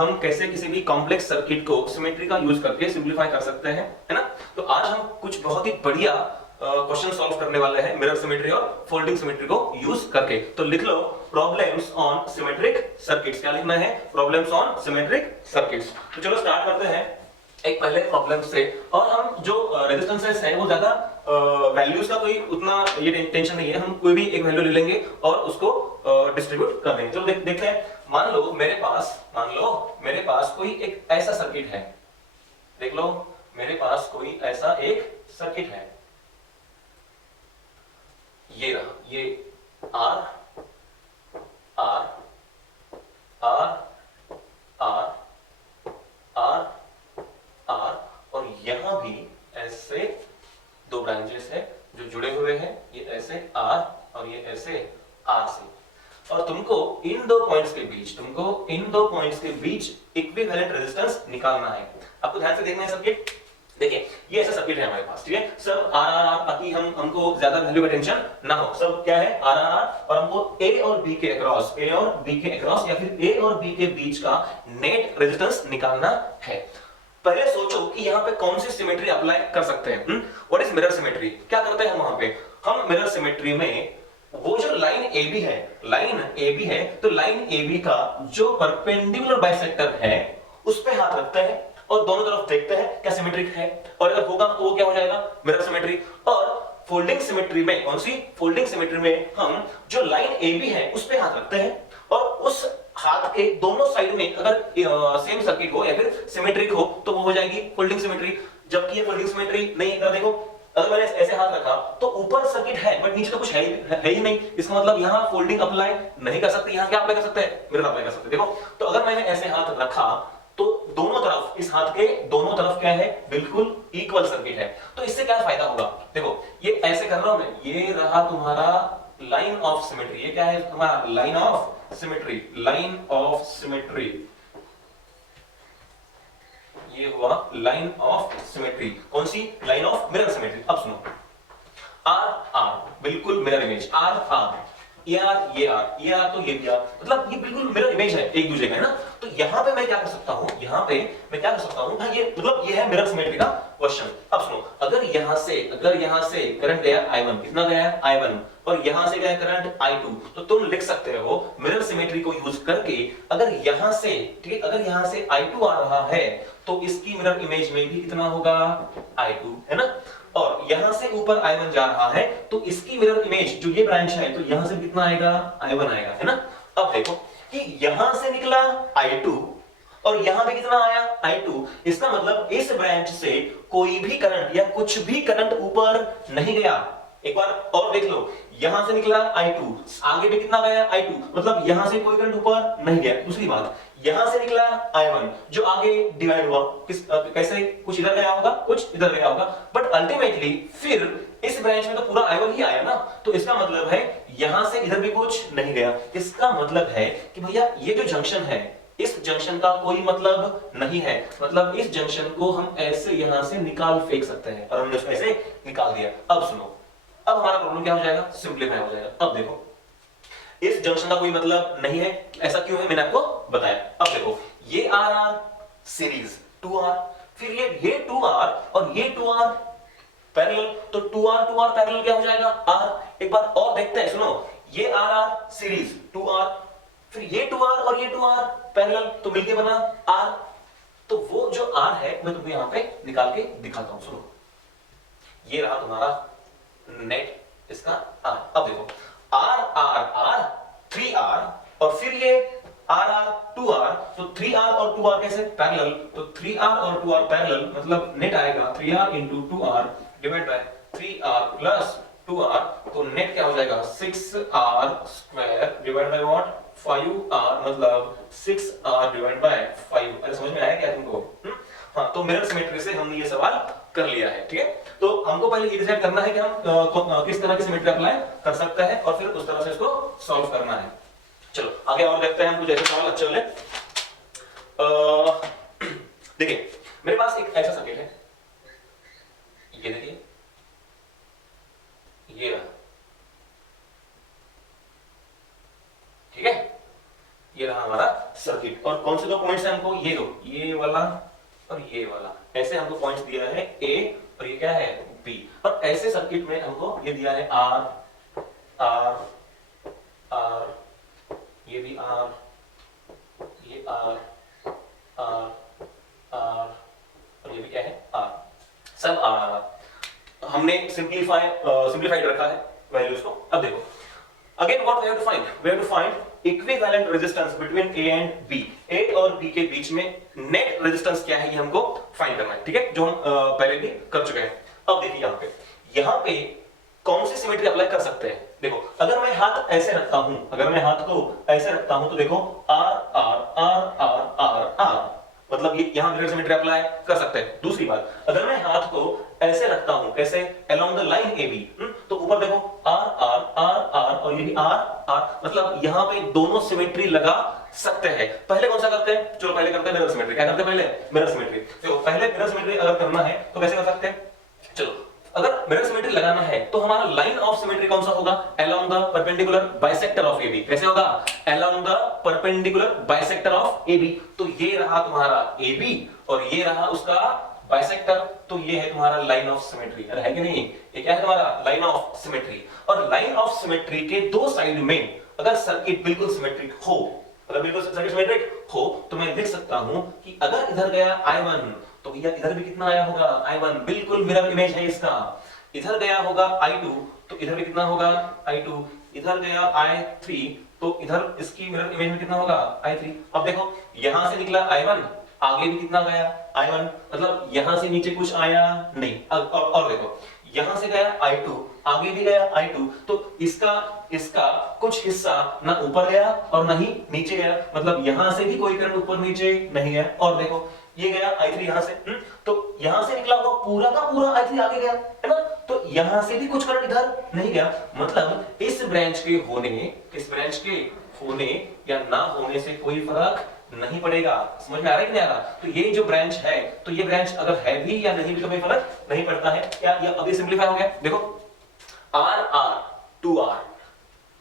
हम कैसे किसी भी कॉम्प्लेक्स सर्किट को सिमेट्री का यूज करके सिंपलीफाई कर सकते हैं, है ना। तो आज हम कुछ बहुत ही बढ़िया क्वेश्चन सॉल्व करने वाले हैं मिरर सिमेट्री और फोल्डिंग सिमेट्री को यूज करके। तो लिख लो प्रॉब्लम्स ऑन सिमेट्रिक सर्किट्स। क्या लिखना है? Problems on symmetric circuits. तो चलो स्टार्ट करते हैं एक पहले प्रॉब्लम से। और हम जो रेजिस्टेंसेस है वो ज्यादा वैल्यूज का कोई उतना ये टेंशन नहीं है, हम कोई भी एक वैल्यू ले लेंगे और उसको डिस्ट्रीब्यूट कर देंगे। चलो देखते हैं। मान लो मेरे पास कोई एक ऐसा सर्किट है। देख लो मेरे पास कोई ऐसा एक सर्किट है। ये रहा, ये R R R R R R और यहां भी ऐसे दो ब्रांचेस है जो जुड़े हुए हैं, ये ऐसे आर और ये ऐसे आर से। और तुमको इन दो पॉइंट्स के बीच इक्विवेलेंट रेजिस्टेंस निकालना है। आपको ध्यान से देखना है सर्किट। देखिए ये ऐसा सर्किट है हमारे पास, ठीक है। सब आर आर आर ताकि हमको ज्यादा वैल्यू का टेंशन ना हो। सब क्या है? R R R. और हमको ए और बी के अक्रॉस या फिर ए और बी के बीच का नेट रेजिस्टेंस निकालना है। पहले सोचो कि यहाँ पे कौन सी सिमेट्री अप्लाई कर सकते हैं। What is mirror symmetry? क्या करते हैं हम वहां पे? हम मिरर सिमेट्री में वो जो लाइन AB है, तो लाइन AB का जो परपेंडिकुलर बाइसेक्टर है उस पे हाथ रखते हैं और दोनों तरफ देखते हैं क्या सिमेट्रिक है, और अगर होगा तो वो क्या हो जाएगा? Mirror symmetry. और फोल्डिंग सिमेट्री में कौन सी? फोल्डिंग सिमेट्री में हम जो लाइन AB है उस पे हाथ रखते हैं और उस हाथ के दोनों साइड में अगर सेम सर्किट हो या फिर सिमेट्रिक हो तो वो हो जाएगी फोल्डिंग सिमेट्री। जबकि ये फोल्डिंग सिमेट्री नहीं है। देखो अगर मैंने ऐसे हाथ रखा तो ऊपर सर्किट है बट नीचे तो कुछ है ही नहीं। इसका मतलब यहाँ फोल्डिंग अप्लाई नहीं कर सकते, यहाँ क्या अप्लाई कर सकते हैं? मिरर अप्लाई कर सकते हैं। देखो तो अगर मैंने ऐसे हाथ रखा तो दोनों तरफ, इस हाथ के दोनों तरफ क्या है? बिल्कुल इक्वल सर्किट है। तो इससे क्या फायदा होगा? देखो ये ऐसे कर रहा हूं मैं, ये रहा तुम्हारा लाइन ऑफ सिमेट्री। ये क्या है तुम्हारा? Line of symmetry. ये हुआ लाइन ऑफ सिमेट्री। कौन सी? Line of mirror symmetry. अब सुनो, आर आर बिल्कुल मिरर इमेज, आर आर, ये आर तो ये भी आर, मतलब ये बिल्कुल मिरर इमेज है एक दूसरे का, है ना। तो यहां पे मैं क्या कर सकता हूं? हाँ, ये मतलब ये है मिरर सिमेट्री का क्वेश्चन। अब सुनो, अगर यहां से करंट गया I1, कितना गया? I1, और यहां से गया करंट I2, तो तुम लिख सकते हो मिरर सिमेट्री को यूज करके, अगर यहां से, ठीक है, अगर यहां से I2 आ रहा है तो इसकी मिरर इमेज में भी कितना होगा? I2, है ना। और यहां से ऊपर I1 जा रहा है तो इसकी मिरर इमेज जो ये ब्रांच है तो यहां से कितना आएगा? I1 आएगा, है ना। अब देखो कि यहां से निकला I2 और यहां पे कितना आया? I2। इसका मतलब इस ब्रांच से कोई भी करंट या कुछ भी करंट ऊपर नहीं गया। एक बार और देख लो, यहां से निकला I2, आगे भी कितना गया? I2, मतलब यहां से कोई करंट ऊपर नहीं गया। दूसरी बात, यहां से निकला I1 जो आगे डिवाइड हुआ, कैसे? कुछ इधर गया होगा, कुछ इधर गया होगा, बट अल्टीमेटली फिर इस ब्रांच में तो पूरा I1 ही आया ना। तो इसका मतलब है यहां से इधर भी कुछ नहीं गया। इसका मतलब है कि भैया ये जो जंक्शन है, इस जंक्शन का कोई मतलब नहीं है। मतलब इस जंक्शन को हम ऐसे यहां से निकाल फेंक सकते हैं, और हमने उसको ऐसे निकाल दिया। अब सुनो, अब हमारा प्रॉब्लम क्या हो जाएगा? सिंपलीफाई हो जाएगा। अब देखो इस जंक्शन का कोई मतलब नहीं है। ऐसा क्यों है मैंने आपको बताया। अब देखो ये आर आर सीरीज 2R, फिर ये 2R और ये 2R पैरेलल, तो 2R पैरेलल क्या हो जाएगा? R। एक बार और देखते हैं, सुनो, ये आर आर सीरीज 2R, फिर ये 2R और ये 2R पैरेलल, तो मिलके बना R। तो वो जो R है मैं तुम्हें यहां पे निकाल के दिखाता हूं। सुनो, ये रहा तुम्हारा नेट इसका R। अब देखो R R R 3R और फिर ये R R 2R, तो 3R और 2R कैसे? पैरेलल, तो 3R और 2R पैरेलल मतलब नेट आएगा 3R into 2R divide by 3R plus 2R, तो नेट क्या हो जाएगा? 6R square divide by what? 5R, मतलब 6R डिवाइड बाय 5। अरे समझ में आया क्या तुमको? हाँ, तो मिरर सिमेट्री से हमने ये सवाल कर लिया है, ठीक है। तो हमको पहले ये डिसाइड करना है कि हम किस तरह की सिमेट्री अप्लाई कर सकते हैं और फिर उस तरह से इसको सॉल्व करना है। चलो आगे और देखते हैं हम कुछ ऐसे सवाल अच्छे वाले। देखिए मेरे पास एक ऐसा सर्किट है, ये देखिए, ये रहा, ठीक है, ये रहा हमारा सर्किट। और कौन से दो पॉइंट्स है हमको, ये दो, ये वाला और ये वाला, ऐसे हमको पॉइंट्स दिया है ए और ये क्या है बी। और ऐसे सर्किट में हमको ये दिया है आर आर आर, ये भी आर, ये आर आर आर और ये भी क्या है आर, सब आर। हमने सिंप्लीफाइड रखा है वैल्यूज को। अब देखो again what we have to find, we have to find equivalent resistance between A and B. A और बी के बीच में नेट रेजिस्टेंस क्या है ये हमको फाइंड करना है, ठीक है, जो हम पहले भी कर चुके हैं। अब देखिए यहाँ पे कौन सी सिमेट्री अप्लाई कर सकते हैं। देखो अगर मैं हाथ ऐसे रखता हूं, अगर मैं हाथ को ऐसे रखता हूं तो देखो R R R R R R, मतलब ये यहां मिरर सिमेट्री अप्लाई कर सकते हैं। दूसरी बात, अगर मैं हाथ को ऐसे रखता हूं, कैसे, along the line A B, तो ऊपर देखो आर आर आर आर और ये भी आर आर, मतलब यहां पे दोनों सिमेट्री लगा सकते हैं। पहले कौन सा करते हैं, चलो पहले करते हैं मिरर सिमेट्री। क्या करते हैं पहले, मिरर सिमेट्री। देखो पहले मिरर सिमेट्री अगर करना है तो कैसे कर सकते हैं, चलो अगर मिरर सिमेट्री लगाना है तो हमारा लाइन ऑफ सिमेट्री कौन सा होगा, along the perpendicular bisector of AB। कैसे होगा, along the perpendicular bisector of AB। तो ये रहा तुम्हारा AB और ये रहा उसका बाइसेक्टर, तो ये है तुम्हारा लाइन ऑफ सिमेट्री। अरे है कि नहीं, ये क्या है तुम्हारा लाइन ऑफ सिमेट्री। और लाइन ऑफ सिमेट्री के दो साइड में अगर सर्किट बिल्कुल सिमेट्रिक हो, अगर बिल्कुल सर्किट सिमेट्रिक हो तो मैं लिख सकता हूं कि अगर इधर गया I1 तो भैया इधर भी कितना आया होगा I1, बिल्कुल मिरर इमेज है इसका। इधर गया होगा I2 तो इधर भी कितना होगा I2, इधर गया I3 तो इधर इसकी मिरर इमेज में कितना होगा I3। अब देखो यहां से निकला I1, आगे भी कितना गया I1, मतलब यहां से नीचे कुछ आया नहीं। और देखो यहां से गया I2, आगे भी गया I2, तो इसका कुछ हिस्सा ना ऊपर गया और ना ही नीचे गया, मतलब यहां से भी कोई करंट ऊपर नीचे नहीं गया। और देखो ये गया I3 यहां से, तो यहां से निकला हुआ पूरा का पूरा I3 आगे गया, है ना, तो यहां से भी कुछ करंट इधर नहीं गया। मतलब इस ब्रांच के होने या ना होने से कोई फर्क नहीं पड़ेगा। समझ में आ रहा है कि नहीं आ रहा। तो ये जो ब्रांच है, तो ये ब्रांच अगर है भी या नहीं भी तो कोई फर्क नहीं पड़ता है। क्या ये अभी सिंपलीफाई हो गया, देखो आर आर 2R,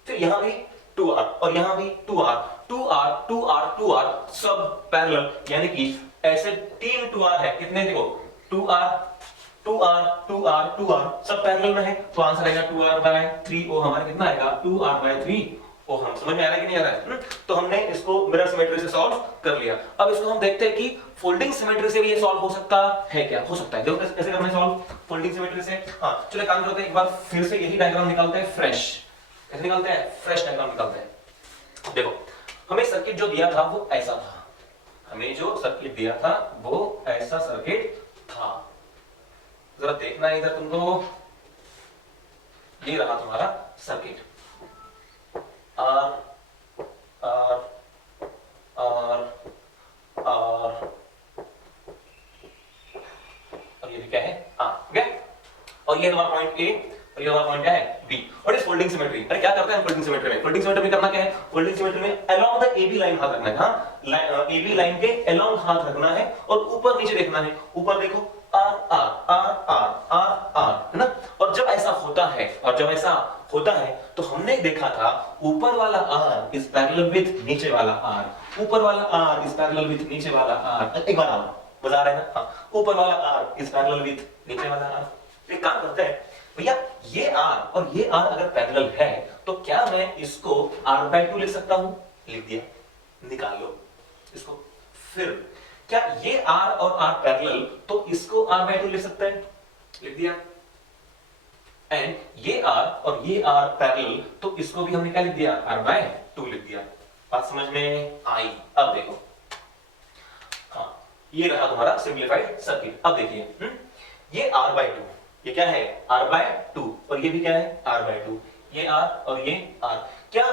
फिर यहां भी 2R और यहां भी 2R 2R 2R 2R सब पैरेलल, यानी कि ऐसे 3 2R है। कितने, देखो 2R 2R 2R 2R सब पैरेलल में है, तो आंसर आएगा 2R/3 ओ, हमारा कितना आएगा 2R/3 ओ। हम समझ में आ रहा है कि नहीं आ रहा है। तो हमने इसको मिरर सिमेट्री से सॉल्व कर लिया। अब इसको हम देखते हैं कि फोल्डिंग सिमेट्री से भी ये सॉल्व हो सकता है क्या, हो सकता है। देखो कैसे करना है सॉल्व फोल्डिंग सिमेट्री से। हां चलो काम करते हैं, एक बार फिर से यही डायग्राम निकालते हैं फ्रेश। कैसे निकालते हैं, फ्रेश डायग्राम निकालते हैं। देखो हमें सर्किट जो दिया था वो ऐसा था, हमें जो सर्किट दिया था वो ऐसा सर्किट था। जरा देखना है इधर तुमको, ये रहा तुम्हारा circuit R R R R और ये भी क्या है आर, ठीक है। और ये हमारा पॉइंट ए और ये हमारा पॉइंट क्या है बी। और इस फोल्डिंग सिमेट्री, अरे क्या करते हैं फोल्डिंग सिमेट्री में, फोल्डिंग सिमेट्री में करना क्या है, फोल्डिंग सिमेट्री में अलोंग द AB लाइन हाथ रखना है। हां AB लाइन के अलोंग हाथ रखना है और ऊपर नीचे देखना है। ऊपर देखो R R R R R R, है ना। और जब ऐसा होता है तो हमने देखा था ऊपर वाला R इज पैरेलल विद नीचे वाला R, ऊपर वाला R इज पैरेलल विद नीचे वाला R। एक बार आओ, मजा आ रहा है ना। हाँ, ऊपर वाला R इज पैरेलल विद नीचे वाला R। एक काम करते हैं भैया, ये R और ये R अगर पैरेलल है तो क्या मैं इसको R/2 लिख सकता हूं, लिख दिया, निकाल लो इसको। फिर क्या ये R और R पैरेलल, तो इसको R/2 लिख सकते हैं, लिख दिया। एंड ये R और ये R पैरेलल, तो इसको भी हमने क्या लिख दिया, R/2 लिख दिया। बात समझ में आई। अब देखो, हाँ ये रहा तुम्हारा सिंपलीफाइड सर्किट। अब देखिए ये R/2, ये क्या है R/2 और ये भी क्या है R/2, ये R और ये R। क्या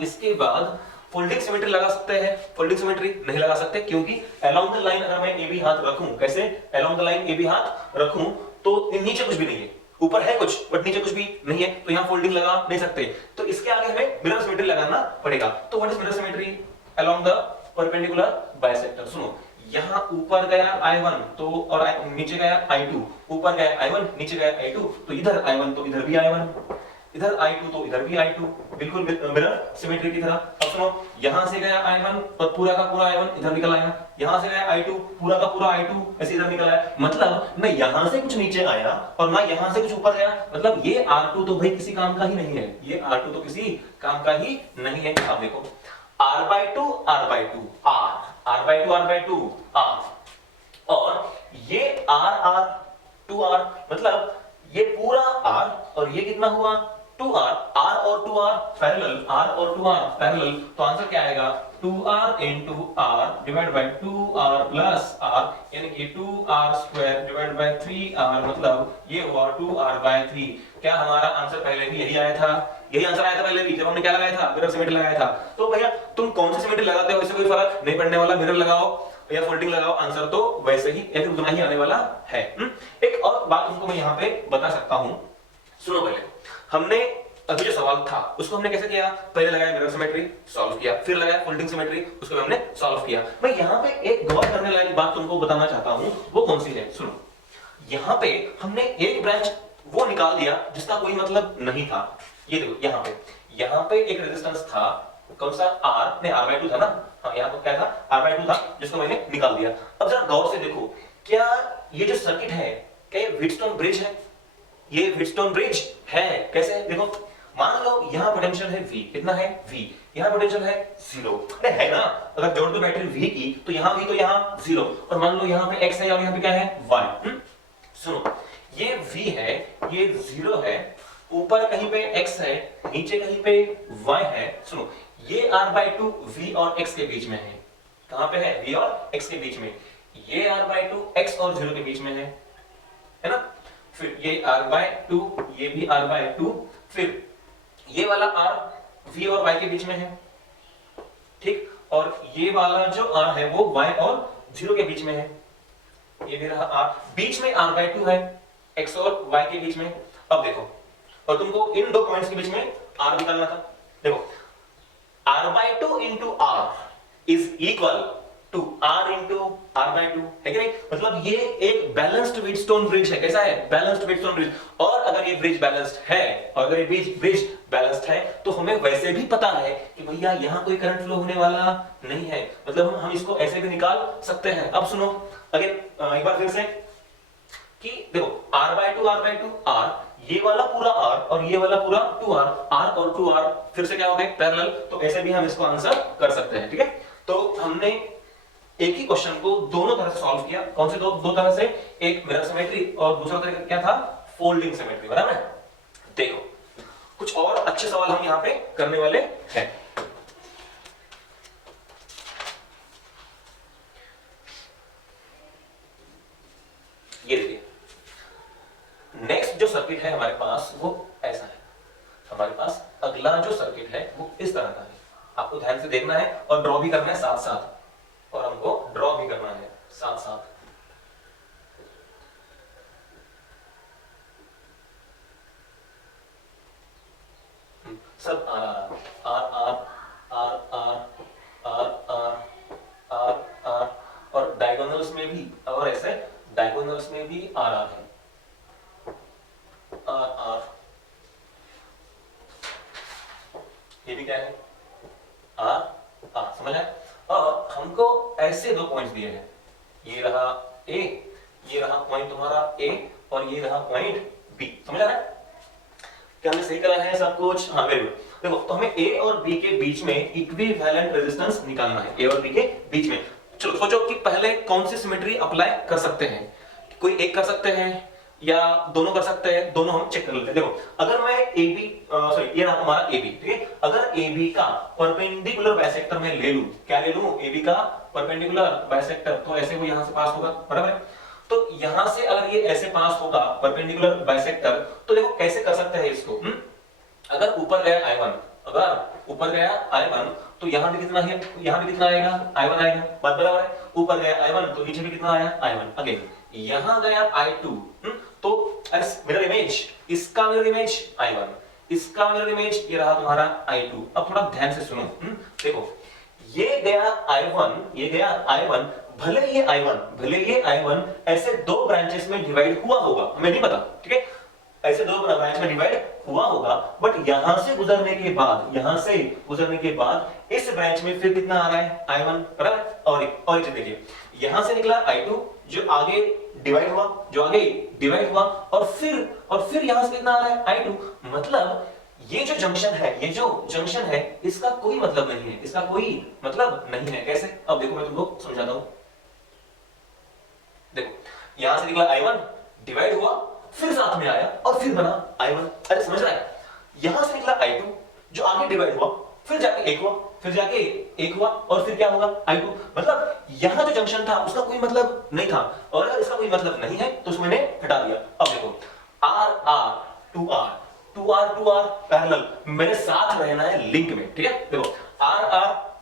इसके बाद फोल्डिंग सिमेट्री लगा सकते हैं, फोल्डिंग सिमेट्री नहीं लगा सकते, क्योंकि अलोंग द लाइन अगर मैं AB हाथ रखूं, कैसे अलोंग द लाइन AB हाथ रखूं तो नीचे कुछ भी नहीं है, ऊपर है कुछ बट नीचे कुछ भी नहीं है, तो यहां फोल्डिंग लगा नहीं सकते। तो इसके आगे हमें मिरर सिमेट्री लगाना पड़ेगा। तो what is mirror symmetry, along the perpendicular bisector. सुनो, यहां ऊपर गया I1 तो और नीचे गया I2, ऊपर गया I1 नीचे गया I2, तो इधर I1 तो इधर भी I1, इधर I2 तो इधर भी I2, बिल्कुल मिरर सिमेट्री की तरह। अब सुनो, यहां से गया I1 और पूरा का पूरा I1 इधर निकल आया, यहां से गया I2 पूरा का पूरा I2 ऐसे इधर निकल आया। मतलब ना यहां से कुछ नीचे आया और ना यहां से कुछ ऊपर गया, मतलब ये R2 तो भाई किसी काम का ही नहीं है, ये R2 तो किसी काम का ही नहीं है। अब देखो R/2 R/2 R/2 R और ये R 2R, मतलब ये पूरा R और ये कितना हुआ 2R, R और 2R पैरेलल, R और 2R पैरेलल, तो आंसर क्या आएगा 2R into R divide by 2R plus R, यानी कि 2R square divide by 3R, मतलब ये हुआ 2R/3। क्या हमारा आंसर पहले भी यही आया था? यही आंसर आया था पहले भी, जब हमने क्या लगाया था, मिरर सिमेट्री लगाया था। तो भैया तुम कौन सी सिमेट्री लगाते हो इससे कोई फर्क नहीं पड़ने वाला, मिरर लगाओ या फोल्डिंग लगाओ, आंसर तो वैसे ही या फिर उतना ही आने वाला है। एक और बात तुमको मैं यहाँ पे बता सकता हूँ, सुनो। पहले हमने अभी जो सवाल था उसको हमने कैसे किया, पहले लगाया मिरर सिमेट्री सॉल्व किया, फिर लगाया फोल्डिंग सिमेट्री, उसको हमने सॉल्व किया। मैं यहाँ पे एक गौर करने लायक बात तुमको बताना चाहता हूँ, वो कौन सी है, सुनो। यहाँ पे हमने एक ब्रांच वो निकाल दिया जिसका कोई मतलब नहीं था। ये देखो यहाँ पे एक रेजिस्टेंस था, कौन सा R ने R/2 था ना, हाँ यहाँ तो क्या था R/2 था, जिसको मैंने निकाल दिया। अब जरा गौर से देखो, क्या ये जो सर्किट है क्या ये व्हीटस्टोन ब्रिज है? ये व्हीटस्टोन ब्रिज है। कैसे? देखो मान लो यहाँ पोटेंशियल है V, कितना है V, यहाँ पोटेंशियल है 0, अरे है ना, अगर जोड़ दो बैटरी V की तो यहाँ V तो यहाँ 0, और मान लो यहाँ पे X है और यहाँ पे क्या है Y। सुनो, ये V है, ये 0 है, ऊपर कहीं पे X है, नीचे कहीं पे Y है। सुनो, ये R/2 V और X के बीच में है। कहां पे है? V और X के बीच में। ये R/2 X और 0 के बीच में है ना? फिर ये R/2, ये भी R/2, फिर ये वाला R V और Y के बीच में है, ठीक, और ये वाला जो R है वो Y और 0 के बीच में है। ये भी रहा R, बीच में R/2 है, X और Y के बीच में। अब देखो, और तुमको इन दो पॉइंट्स के बीच में R निकालना था। देखो R/2 into R is equal to R into R/2, है कि नहीं? मतलब ये एक बैलेंस्ड व्हीटस्टोन ब्रिज है। कैसा है? Balanced Wheatstone bridge. और अगर ये ब्रिज बैलेंस्ड है, और अगर ये ब्रिज बैलेंस्ड है, तो हमें वैसे भी पता है कि भैया यहाँ कोई करंट फ्लो होने वाला नहीं है, मतलब हम इसको ऐसे भी निकाल सकते हैं। अब सुनो अगेन एक बार फिर से कि देखो R/2 R, ये वाला पूरा R और ये वाला पूरा 2R, R और 2R फिर से क्या हो गए? पैरेलल, तो ऐसे भी हम इसको आंसर कर सकते हैं। ठीक है, तो हमने एक ही क्वेश्चन को दोनों तरह से सॉल्व किया। कौन से दो तरह से? एक मिरर सिमेट्री और दूसरा तरीका क्या था? फोल्डिंग सिमेट्री, बराबर है? देखो कुछ और अच्छे सवाल हम यहाँ पे करने वाले हैं। ये देखिए, नेक्स्ट जो सर्किट है हमारे पास वो ऐसा है। हमारे पास अगला जो सर्किट है वो इस तरह का है। आपको ध्यान से देखना है और ड्रॉ भी करना है साथ साथ, और हमको ड्रॉ भी करना है साथ साथ। सब R R R R R R R R R, और डायगोनल्स में भी, और ऐसे डायगोनल्स में भी आर आर है, आर आर। ये भी क्या है? आर आर, समझ आए? और हमको ऐसे दो पॉइंट्स दिए हैं, ये रहा ए, ये रहा पॉइंट तुम्हारा ए, और ये रहा पॉइंट बी। समझ आ रहा है? क्या हमने सही करा है सब कुछ? हाँ, वेरी गुड। देखो, तो हमें ए और बी के बीच में इक्विवेलेंट रेजिस्टेंस निकालना है, ए और बी के बीच में। चलो सोचो कि पहले कौन सी सिमेट्री अप्लाई कर सकते हैं। कोई एक कर सकते हैं या दोनों कर सकते हैं, दोनों हम चेक कर लेते हैं। देखो, अगर मैं AB सॉरी ये रहा हमारा AB, ठीक है, अगर AB का परपेंडिकुलर बाइसेक्टर मैं ले लूं, क्या ले लूं? AB का परपेंडिकुलर बाइसेक्टर, तो ऐसे वो यहां से पास होगा, बराबर है? तो यहां से अगर ये ऐसे पास होगा परपेंडिकुलर बाइसेक्टर, तो देखो कैसे कर सकते हैं इसको। अगर ऊपर गया I1, अगर ऊपर गया I1 तो यहां भी कितना है? यहां भी कितना आएगा? I1 आएगा, बात बराबर है? ऊपर गया I1 तो नीचे भी कितना आया? I1। अगेन यहां गया I2, तो मिरर इमेज, इसका मिरर इमेज I1, इसका मिरर इमेज ये रहा तुम्हारा I2। अब थोड़ा ध्यान से सुनो, देखो ये गया I1, ये गया I1, भले ये I1 ऐसे दो ब्रांचेस में डिवाइड हुआ होगा, हमें नहीं पता, ठीक है? ऐसे दो ब्रांच में डिवाइड हुआ होगा, बट यहां से गुजरने के बाद इस ब्रांच में फिर कितना आ रहा है I1, बराबर। और एक चीज देखिए, यहां से निकला I2 जो आगे डिवाइड हुआ और फिर यहां से कितना आ रहा है I2, मतलब ये जो जंक्शन है इसका कोई मतलब नहीं है। कैसे? अब देखो मैं तुमको समझाता हूं। देखो यहां से निकला I1, डिवाइड हुआ, फिर साथ में आया और फिर बना I1। अरे समझ रहा है? यहां से निकला I2 जो आगे डिवाइड हुआ, फिर जाके एक हुआ और फिर क्या होगा I2। मतलब यहां जो जंक्शन था उसका कोई मतलब नहीं था, और अगर इसका कोई मतलब नहीं है तो उसको मैंने हटा दिया। अब देखो टू आर पैरेलल, मेरे साथ रहना है लिंक में, ठीक है। देखो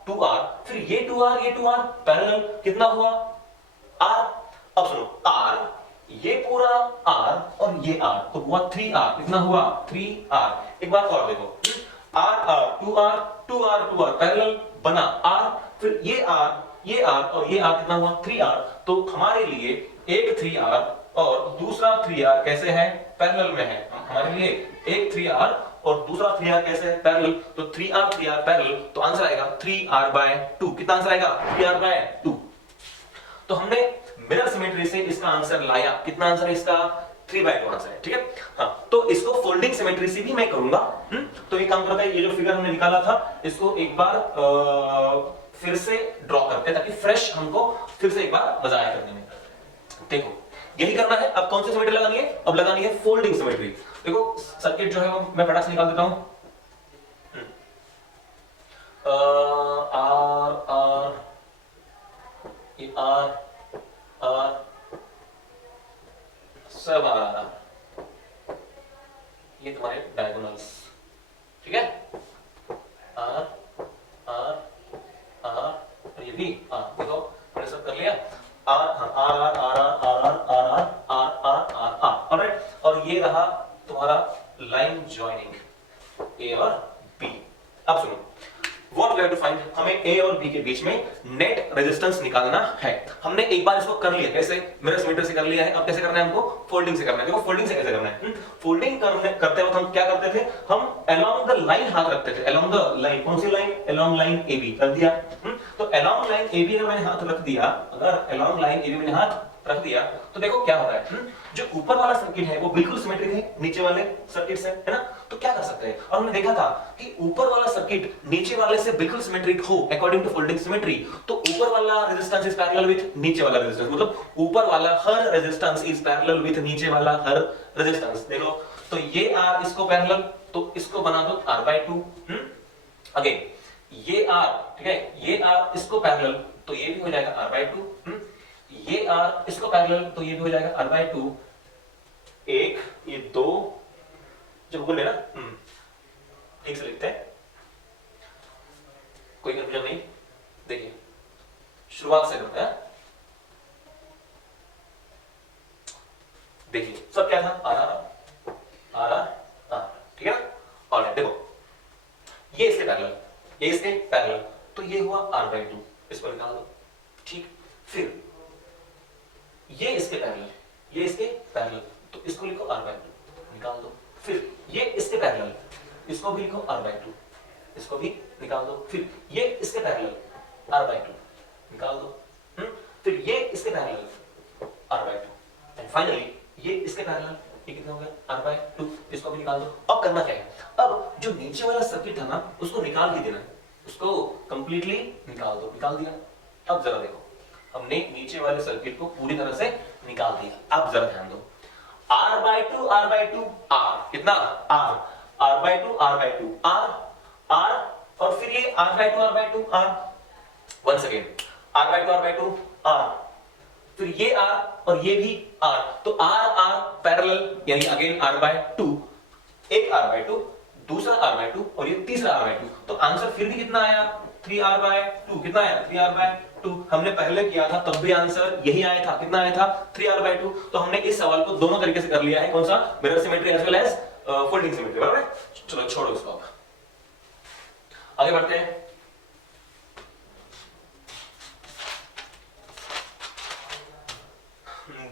टू आर, फिर ये टू आर पैरेलल, कितना हुआ R। अब सुनो, R, ये पूरा R और ये R, तो हुआ 3R। कितना हुआ 3R। एक बात और देखो, टू आर पैरेलल बना R, फिर ये R और ये R कितना हुआ 3R। तो हमारे लिए एक 3R और दूसरा 3R कैसे है? पैरेलल में है। हमारे लिए एक 3R और दूसरा 3R कैसे है? पैरेलल। तो 3R पैरेलल, तो आंसर आएगा 3R/2। कितना आंसर आएगा? 3R/2। तो हमने मिरर सिमेट्री से इसका आंसर लाया। कितना आंसर है इसका? 3/2 आंसर है, ठीक है। हाँ, तो इसको फोल्डिंग सिमेट्री से भी मैं करूंगा। तो एक काम करते हैं, ये जो फिगर हमने निकाला था इसको एक बार फिर से ड्रॉ करते हैं, ताकि फ्रेश हमको फिर से एक बार मजा आए करने में। देखो यही करना है। अब कौन सी सिमेट्री लगानी है? अब लगानी है फोल्डिंग सिमेट्री। देखो सर्किट जो है वो मैं फटाक से निकाल देता हूं। आर सब आ रहा, ये तुम्हारे डायगोनल्स, ठीक है। आर आर आर और ये भी आर। देखो मैंने सब कर लिया। R R R R R R R R R R R R, alright. और ये रहा तुम्हारा लाइन जॉइनिंग ए और बी। अब सुनो, What we have to find, हमें A और B के बीच में नेट रेजिस्टेंस निकालना है। हमने एक बार इसको कर लिया, कैसे? मिरर सिमेट्री से कर लिया है। अब कैसे करना है हमको? फोल्डिंग से करना है। देखो फोल्डिंग से कैसे करना है? फोल्डिंग करते वक्त हम क्या करते थे? हम अलोंग द लाइन हाथ रखते थे। अलोंग द लाइन, कौन सी लाइन? अलोंग लाइन AB रख दिया। तो अलोंग लाइन AB अगर मैंने हाथ रख दिया, तो देखो क्या होता है। जो ऊपर वाला सर्किट है वो बिल्कुल सिमेट्रिक है नीचे वाले सर्किट से, है ना। तो क्या कर सकते हैं, और हमने देखा था कि ऊपर वाला सर्किट नीचे वाले से बिल्कुल सिमेट्रिक हो अकॉर्डिंग टू फोल्डिंग सिमेट्री, तो ऊपर वाला रेजिस्टेंस इज पैरेलल विद नीचे वाला रेजिस्टेंस, मतलब ऊपर वाला हर रेजिस्टेंस इज पैरेलल विद नीचे वाला हर रेजिस्टेंस। देखो तो ये R इसको पैरेलल, तो इसको बना दो R/2। अगेन ये R, ठीक है, ये R इसको पैरेलल, तो ये भी हो जाएगा R/2। ये R इसको पैरेलल, तो ये भी हो जाएगा R/2। एक, ये दो, जब बोले ना ठीक से लिखते हैं, कोई कंफ्यूजन नहीं। देखिए शुरुआत से करते हैं। देखिए सब क्या था? आर, ठीक है ना। ऑलराइट, देखो ये इसके पैरेलल, तो ये हुआ R/2, इसको निकाल दो, ठीक। फिर ये इसके पैरेलल, तो इसको लिखो R/2, निकाल दो। फिर ये इसके पैरेलल, इसको भी लिखो R/2, इसको भी निकाल दो। फिर ये इसके पैरेलल R/2, निकाल दो। फिर ये इसके पैरेलल R/2, एंड फाइनली ये इसके पैरेलल, ये कितना हो गया R/2, इसको भी निकाल दो। अब करना क्या है? अब जो नीचे वाला सर्किट था ना उसको निकाल ही देना है, उसको कंप्लीटली निकाल दो। निकाल दिया। अब जरा देखो, हमने नीचे वाले सर्किट को पूरी तरह से निकाल दिया। अब जरा ध्यान दो, R/2 R, कितना R/2 R, और फिर ये R/2 R, once again R/2 R, फिर ये R और ये भी R, तो R पैरेलल, यानी अगेन R/2, एक R/2, दूसरा R/2 और ये तीसरा R/2, तो आंसर फिर भी कितना आया? 3R/2। कितना आया? 3R/2। हमने पहले किया था तब भी आंसर यही आया था। कितना आया था? 3R/2। तो हमने इस सवाल को दोनों तरीके से कर लिया है। कौन सा? Mirror symmetry as well as folding symmetry, बराबर है। चलो छोड़ो इसको, अब आगे बढ़ते हैं।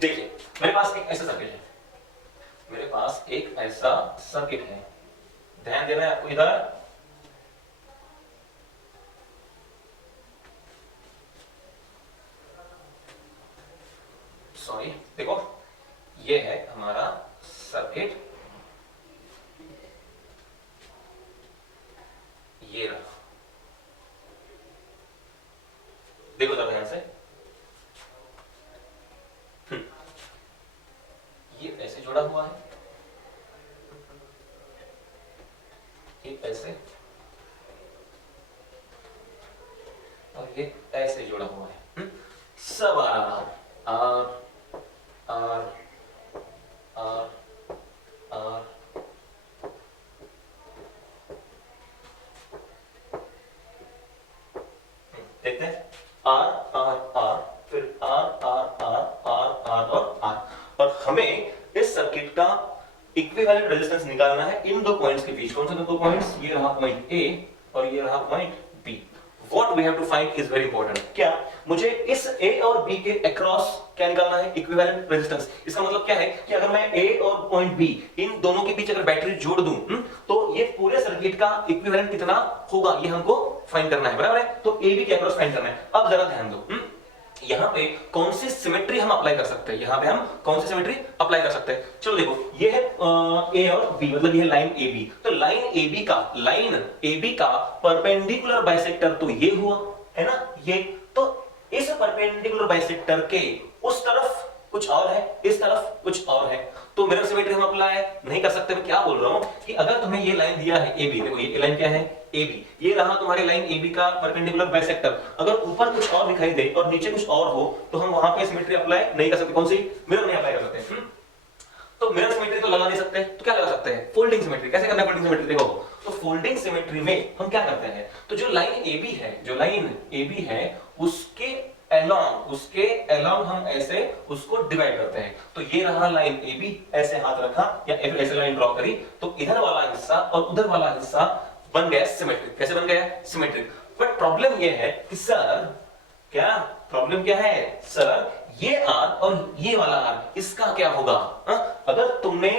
देखिए मेरे पास एक ऐसा सर्किट है, मेरे पास एक ऐसा सर्किट है, ध्यान देना है आपको इधर, सॉरी देखो ये है हमारा सर्किट, ये रहा, देखो जरा ध्यान से, ये ऐसे जुड़ा हुआ है, ये ऐसे, और ये ऐसे जुड़ा हुआ है, सब आ रहा आर आर आर आर, देखते हैं आर आर आर, फिर R R R R R और आर, और हमें इस सर्किट का इक्विवेलेंट रेजिस्टेंस निकालना है इन दो पॉइंट्स के बीच। कौन से दो पॉइंट्स? ये रहा पॉइंट ए और ये रहा point B. What we have to find is very important। क्या मुझे इस A और B के अक्रॉस क्या निकालना है? Equivalent resistance. इसका मतलब क्या है कि अगर मैं A और पॉइंट B इन दोनों के बीच अगर बैटरी जोड़ दूं तो ये पूरे सर्किट का इक्विवेलेंट कितना होगा ये हमको फाइंड करना है, बराबर है? तो A B के अक्रॉस फाइंड करना है। अब जरा ध्यान दो, यहाँ पे कौन सी सिमेट्री हम अप्लाई कर सकते हैं, यहाँ पे हम कौन सी सिमेट्री अप्लाई कर सकते हैं? चलो देखो ये है ए और बी, मतलब ये है लाइन ए बी। तो लाइन ए बी का परपेंडिकुलर बाइसेक्टर तो ये हुआ है ना, ये तो इस परपेंडिकुलर बाइसेक्टर के उस तरफ कुछ और है, इस तरफ कुछ और है, तो मिरर सिमेट्री हम अप्लाई नहीं कर सकते। मैं क्या बोल रहा हूं कि अगर तुम्हें ये लाइन दिया है ए बी, देखो ये लाइन क्या है ए बी, ये रहा तुम्हारी लाइन ए बी का परपेंडिकुलर बाइसेक्टर, अगर ऊपर कुछ और दिखाई दे और नीचे कुछ और हो तो हम वहां पे सिमेट्री अप्लाई नहीं कर सकते। कौन सी? मिरर नहीं अप्लाई कर सकते। तो मिरर सिमेट्री तो लगा नहीं सकते, तो क्या लगा सकते हैं? Folding symmetry. कैसे करना है फोल्डिंग सिमेट्री? देखो तो फोल्डिंग सिमेट्री में हम क्या करते हैं, तो जो लाइन ए बी है, जो लाइन ए बी है उसके अलोंग हम ऐसे उसको डिवाइड करते हैं। तो ये रहा लाइन ए बी, ऐसे हाथ रखा या ऐसे लाइन ड्रॉ करी, तो इधर वाला हिस्सा और उधर वाला हिस्सा बन गया सिमेट्रिक। कैसे बन गया? सिमेट्रिक। बट प्रॉब्लम ये है कि सर क्या प्रॉब्लम क्या है सर, ये आर और ये वाला आर इसका क्या होगा? अगर तुमने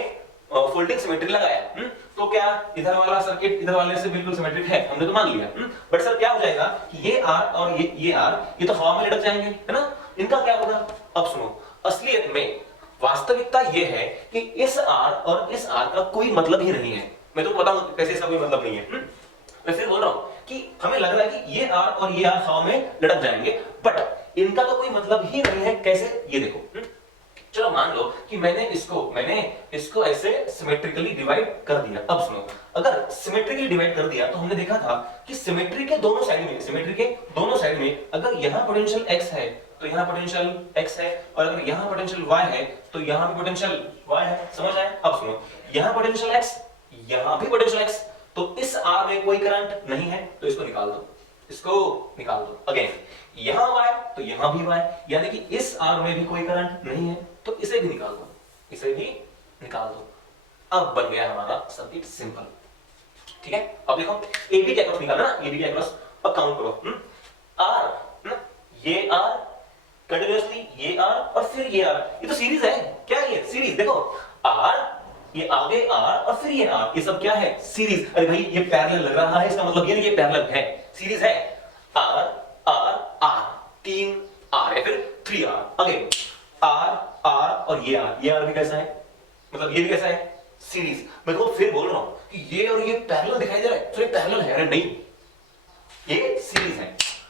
फोल्डिंग सिमेट्री लगाया तो क्या इधर वाला सर्किट इधर वाले से बिल्कुल सिमेट्रिक है, हमने तो मान लिया। बट सर क्या हो जाएगा कि ये आर और ये आर ये तो हवा में लटक जाएंगे, है ना, इनका क्या होगा? अब सुनो, असलियत में वास्तविकता ये है कि इस आर और इस आर का कोई मतलब ही नहीं है। मैं तो बताऊं कैसे इसका कोई मतलब नहीं है। मैं फिर बोल रहा हूं कि हमें लग रहा है कि ये आर और ये आर हवा में लटक जाएंगे, बट इनका तो कोई मतलब ही नहीं है। कैसे? ये देखो, चलो मान लो कि मैंने इसको ऐसे सिमेट्रिकली डिवाइड कर दिया। अब सुनो, अगर सिमेट्रिकली डिवाइड कर दिया तो हमने देखा था कि सिमेट्री के दोनों साइड में अगर यहां पोटेंशियल x है तो यहां पोटेंशियल x है, और अगर यहां पोटेंशियल y है तो यहां भी पोटेंशियल y है। समझ आया? अब सुनो, यहां पोटेंशियल x, यहां भी पोटेंशियल x, तो इस r में कोई करंट नहीं है, तो इसको निकाल दो। अगेन यहां y तो यहां भी y, यानी कि इस r में भी कोई करंट नहीं है, तो इसे भी निकाल दो। अब बन गया हमारा सर्किट सिंपल। ठीक है, अब देखो AB के अक्रॉस निकालना ना, AB के अक्रॉस अब काउंट करो। R ये R कंटीन्यूअसली, ये R और फिर ये R, ये तो सीरीज है। क्या ये सीरीज? देखो R, ये आगे R और फिर ये R, ये सब क्या है? सीरीज। अरे भाई ये पैरेलल लग रहा है, इसका मतलब ये नहीं ये पैरेलल है, सीरीज है। R R R, 3 R है, फिर 3R, अगेन R R और ये R भी कैसा है? मतलब ये भी कैसा है? सीरीज। मैं तो फिर बोल रहा हूं कि ये और ये पैरेलल दिखाई दे रहा है, तो ये पैरेलल है। अरे नहीं, ये सीरीज है।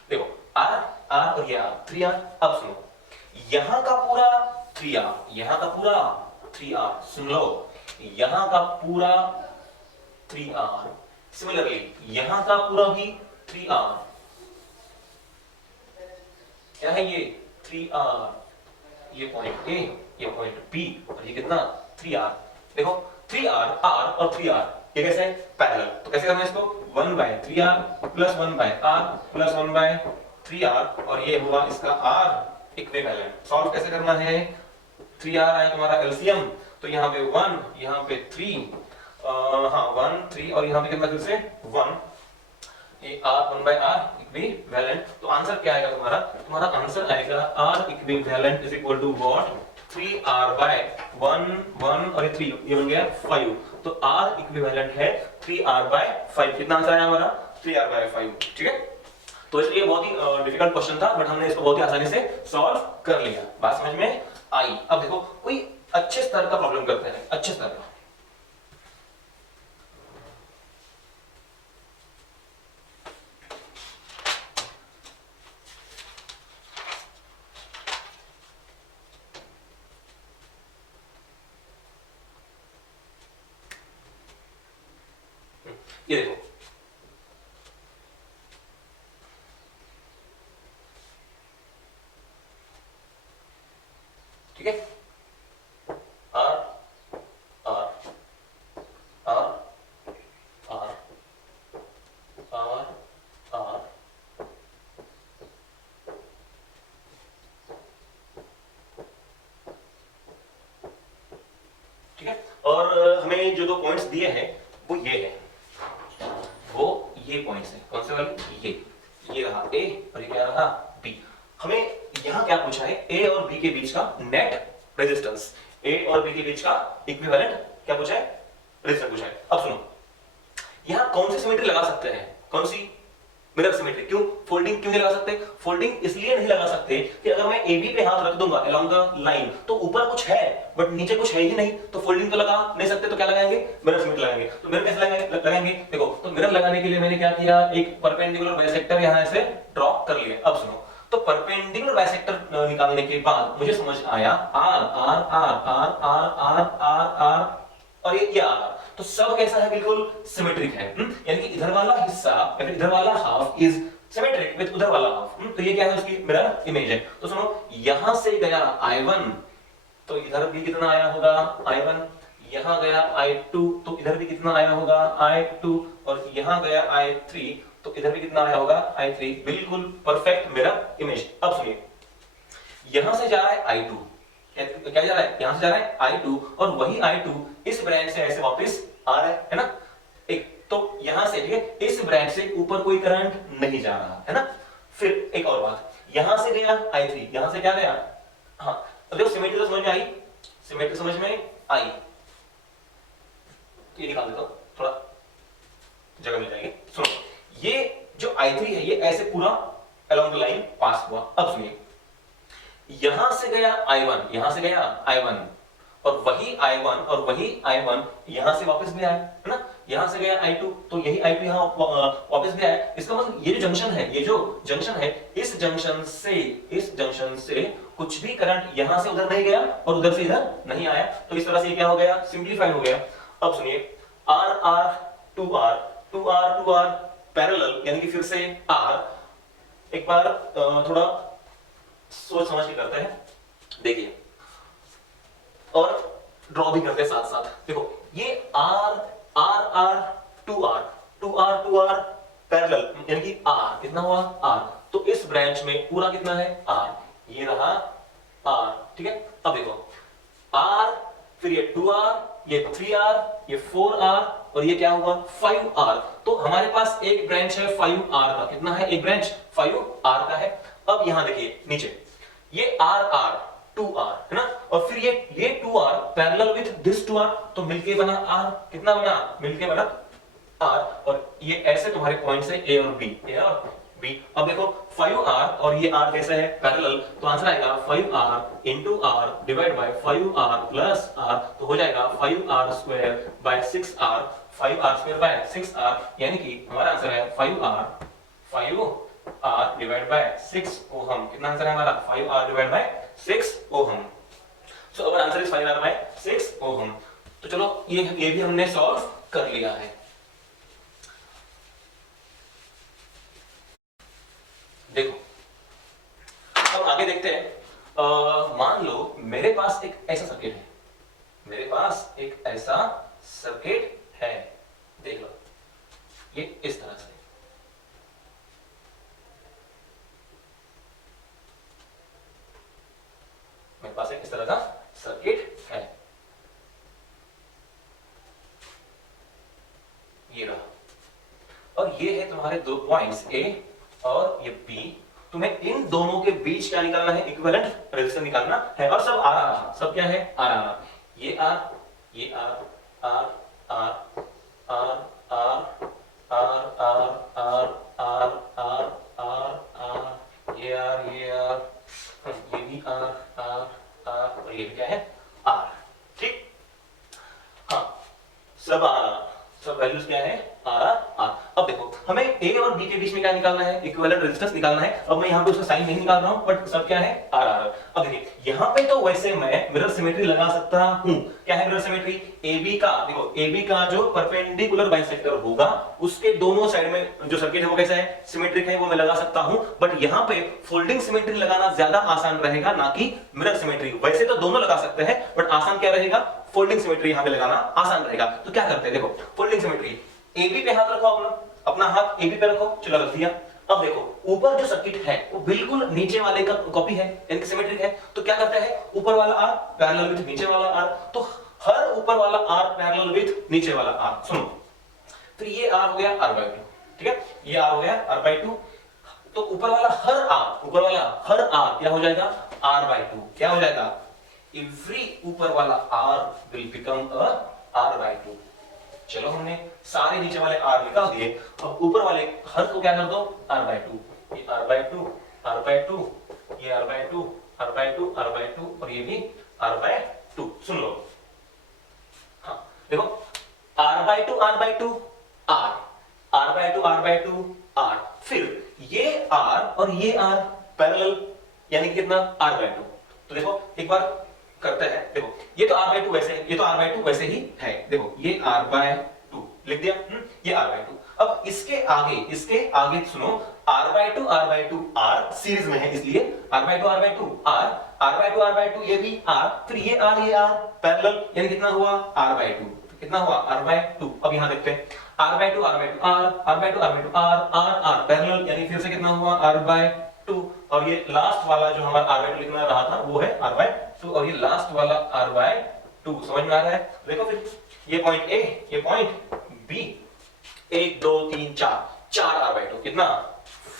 देखो R R और ये R, 3R। अब सुनो, यहां का पूरा 3R, यहां का पूरा 3R, सुन लो, यहां का पूरा 3R, सिमिलरली यहां का पूरा भी 3R, क्या है ये? 3R, ये पॉइंट A, ये पॉइंट B, और ये कितना? 3R। देखो 3R, R और 3R ये कैसे है? पैरेलल। तो कैसे करना है इसको? 1/3R plus 1/R plus 1/3R, और ये हुआ इसका R इक्विवेलेंट। सॉल्व कैसे करना है? 3R आया तुम्हारा एलसीएम, तो यहाँ पे 1, यहाँ पे 3, हाँ 1 3, और यहाँ पे कितना फिर से 1, ये R 1/R इक्विवेलेंट, तो आंसर क्या आएगा तुम्हारा? तुम्हारा आंसर आएगा R equivalent is equal to what? 3R by 1 1 और 3, ये बन गया 5। तो R इक्विवेलेंट है 3R बाय 5। कितना आंसर आया हमारा? 3R bye 5। ठीक है, तो इसलिए बहुत ही डिफिकल्ट क्वेश्चन था, बट हमने इसको बहुत ही आसानी से सॉल्व कर लिया। बात समझ में आई? अब देखो कोई अच्छे स्तर का प्रॉब्लम करते हैं, अच्छे स्तर का। ये देखो, ठीक है, R R R R R R, ठीक है। और हमें जो दो पॉइंट्स दिए हैं वो ये है, वो ये पॉइंट्स हैं। कौन से वाले? ये रहा ए और ये क्या रहा? बी। हमें यहां क्या पूछा है? ए और बी के बीच का नेट रेजिस्टेंस, ए और बी के बीच का इक्विवेलेंट क्या पूछा है? रेजिस्टेंस पूछा है। अब सुनो, यहां कौन सी सिमेट्री लगा सकते हैं? कौन सी? Mirror symmetry. क्यों? फोल्डिंग क्यों नहीं लगा सकते? फोल्डिंग इसलिए नहीं लगा सकते कि अगर मैं ए बी पे हाथ रख दूंगा अलोंग द लाइन, तो ऊपर कुछ है बट नीचे कुछ है ही नहीं, तो फोल्डिंग तो लगा नहीं सकते। तो क्या लगाएंगे? मिरर सिमेट्री लगाएंगे। तो मिरर कैसे लगाएंगे? देखो, तो मिरर लगाने के लिए मैंने क्या किया? एक परपेंडिकुलर बाइसेक्टर यहां से ड्रॉ कर लिया। अब सुनो, तो परपेंडिकुलर बाइसेक्टर निकालने के बाद मुझे समझ आया R R R R R R R R और ये आर, तो सब कैसा है? बिल्कुल सिमेट्रिक है। यानी कि इधर वाला हिस्सा या फिर इधर वाला हाफ इज सिमेट्रिक विद उधर वाला हाफ। तो ये क्या है? उसकी मिरर इमेज है। तो सुनो, यहां से गया I1, तो इधर भी कितना आया होगा? I1। यहां गया I2, तो इधर भी कितना आया होगा? I2। और यहां गया I3, तो इधर भी कितना आया होगा? I3। बिल्कुल परफेक्ट मिरर इमेज। अब सुनिए, यहां से जा रहा है I2, क्या जा रहा है? यहां से जा रहा है I2, और वही I2 इस ब्रांच से ऐसे वापस आ रहा है ना? एक तो यहां से, ठीक है, इस ब्रांच से ऊपर कोई करंट नहीं जा रहा है ना? फिर एक और बात, यहां से गया I3, यहां से क्या गया? हाँ, अब देखो सिमेट्री तो समझ में आई, सिमेट्री समझ में आई। ये निकाल देता हूं, थोड़ा जगह मिल जाएगी। सुनो, ये जो I3 है ये ऐसे पूरा अलोंग द लाइन पास हुआ। अब सुनिए, यहां से गया I1, यहां से गया I1, और वही I1 और वही I1 यहां से वापस भी आया है ना? यहां से गया I2, तो यही I2 यहां वापस भी आया। इसका मतलब ये जो जंक्शन है, ये जो जंक्शन है, इस जंक्शन से कुछ भी करंट यहां से उधर नहीं गया और उधर से इधर नहीं आया। तो इस तरह से ये क्या हो गया? सिंपलीफाई हो गया। अब सुनिए, R R 2R 2R 2R parallel, यानी कि फिर से R। एक बार थोड़ा सोच समझ के करते हैं, देखिए, और ड्रॉ भी करते हैं साथ साथ। देखो, ये R R R 2R 2R 2R parallel, यानी कि R कितना हुआ? R। तो इस ब्रांच में पूरा कितना है? R। ये रहा R, ठीक है। अब देखो, R, फिर ये 2R, ये 3R, ये 4R, और ये क्या हुआ? 5R। तो हमारे पास एक ब्रांच है 5R का। कितना है? एक ब्रांच 5R का है। अब यहां देखिए नीचे, ये R R 2R है ना, और फिर ये 2R parallel with this 2R, तो मिलके बना R। कितना बना? मिलके बना R। और ये ऐसे तुम्हारे पॉइंट्स है A और B, A और B। अब देखो 5R और ये R कैसे है? पैरेलल, तो आंसर आएगा 5R into R divide by 5R plus R, तो हो जाएगा 5R square by 6R, 5R square by 6R, यानी कि हमारा आंसर है 5R डिवाइड बाय 6 ओहम। कितना आंसर है हमारा? 5R divide by 6 ohm. So our answer is 5R by 6 ohm. तो चलो ये भी हमने सॉल्व कर लिया है। देखो, अब आगे देखते हैं। मान लो मेरे पास एक ऐसा सर्किट है, मेरे पास एक ऐसा सर्किट है, देख लो, ये इस तरह से। मेरे पास एक इस तरह का सर्किट है, ये रहा, और ये है तुम्हारे दो पॉइंट्स A और ये B, तुम्हें इन दोनों के बीच क्या निकालना है, इक्विवेलेंट रेजिस्टेंस निकालना है। और सब आर आर, सब क्या है, आर आर, ये आर, ये R, R R R R R R R R R are, ये आर, ये आर, ये भी आर आर आर, और ये भी क्या है, आर। ठीक, हाँ, सब आर, सब वैल्यूज क्या है, आर आर आर। अब देखो हमें ए और बी के बीच में क्या निकालना है, इक्विवेलेंट रेजिस्टेंस निकालना है। अब मैं यहाँ पे उसका साइन नहीं निकाल रहा हूँ, बट सब क्या है, आर आर। अब देखिए यहाँ पे तो वैसे मैं मिरर सिमेट्री लगा सकता हूँ। क्या है मिरर सिमेट्री, AB का, देखो AB का जो परपेंडिकुलर बाइसेक्टर होगा उसके दोनों साइड में जो सर्किट है वो कैसा है, सिमेट्रिक है, वो मैं लगा सकता हूँ। बट यहाँ पे फोल्डिंग सिमेट्री लगाना ज्यादा आसान रहेगा ना कि मिरर सिमेट्री। वैसे तो दोनों लगा सकते हैं, बट आसान क्या रहेगा, फोल्डिंग सिमेट्री यहाँ पे लगाना आसान रहेगा। तो क्या करते हैं, देखो फोल्डिंग सिमेट्री, AB पे हाथ रखो, अपना हाथ AB पे रखो, चलो रख दिया। अब देखो ऊपर जो सर्किट है वो बिल्कुल नीचे वाले का कॉपी है, यानी सिमेट्रिक है। तो क्या करता है, ऊपर वाला R पैरेलल विद नीचे वाला R, तो हर ऊपर वाला R पैरेलल विद नीचे वाला R। सुनो, फिर ये R हो गया R/2, ठीक है, ये R हो गया R/2। तो ऊपर वाला हर R, ऊपर वाला हर R क्या हो जाएगा, R/2। क्या हो जाएगा, एवरी ऊपर वाला R will become a R/2। चलो हमने सारे नीचे वाले R निकाल दिए, अब ऊपर वाले हर को क्या कर दो, R/2। ये R/2, R/2, ये R/2, R/2, R/2, और ये भी R/2। सुन लो, हाँ देखो R/2, R/2, R, R/2, R/2, R, फिर ये R और ये R पैरेलल, यानी कि कितना, R/2। तो देखो एक बार करते हैं, देखो ये तो R/2 वैसे है, ये तो R/2 वैसे ही है, देखो ये R/2 लिख दिया, ये R/2। अब इसके आगे सुनो, R/2, R/2, R सीरीज में है, इसलिए R/2, R/2, R, R/2, R/2, ये भी R, फिर ये R, ये R पैरेलल, यानी कितना हुआ, R/2। तो कितना हुआ, R/2। अब यहां देखते हैं, R/2, R/2, R, R/2, R/2, R, R, R parallel, यानी फिर से कितना हुआ, R/2। और ये लास्ट वाला जो हमारा R/2 लिखना रहा था वो है R/2, और ये लास्ट वाला R/2। समझ में आ रहा है, देखो फिर ये पॉइंट A, ये पॉइंट B, 1 2 3 4, 4 R/2, कितना,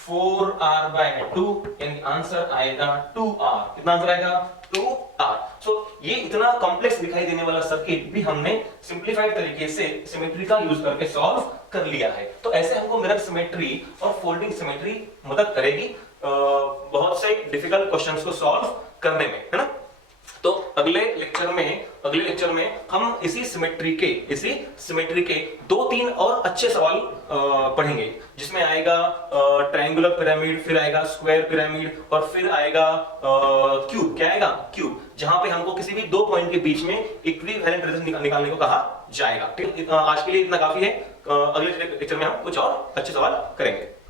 4R/2, यानी आंसर आएगा 2R। कितना आंसर आएगा, 2R। सो ये इतना कॉम्प्लेक्स दिखाई देने वाला सर्किट भी हमने सिंपलीफाइड तरीके से सिमेट्री का यूज करके सॉल्व कर लिया है। तो ऐसे हमको मिरर सिमेट्री और फोल्डिंग सिमेट्री मदद करेगी बहुत से डिफिकल्ट क्वेश्चंस को सॉल्व करने में, है ना। तो अगले लेक्चर में हम इसी सिमेट्री के 2-3 और अच्छे सवाल पढ़ेंगे, जिसमें आएगा ट्रायंगुलर पिरामिड, फिर आएगा स्क्वायर पिरामिड, और फिर आएगा क्यूब। क्या आएगा, क्यूब, जहां पे हमको किसी भी दो पॉइंट के बीच में इक्विवेलेंट रेजिस्टेंस निकालने को कहा जाएगा। ठीक, आज के लिए इतना काफी है। अगले लेक्चर में हम कुछ और अच्छे सवाल करेंगे।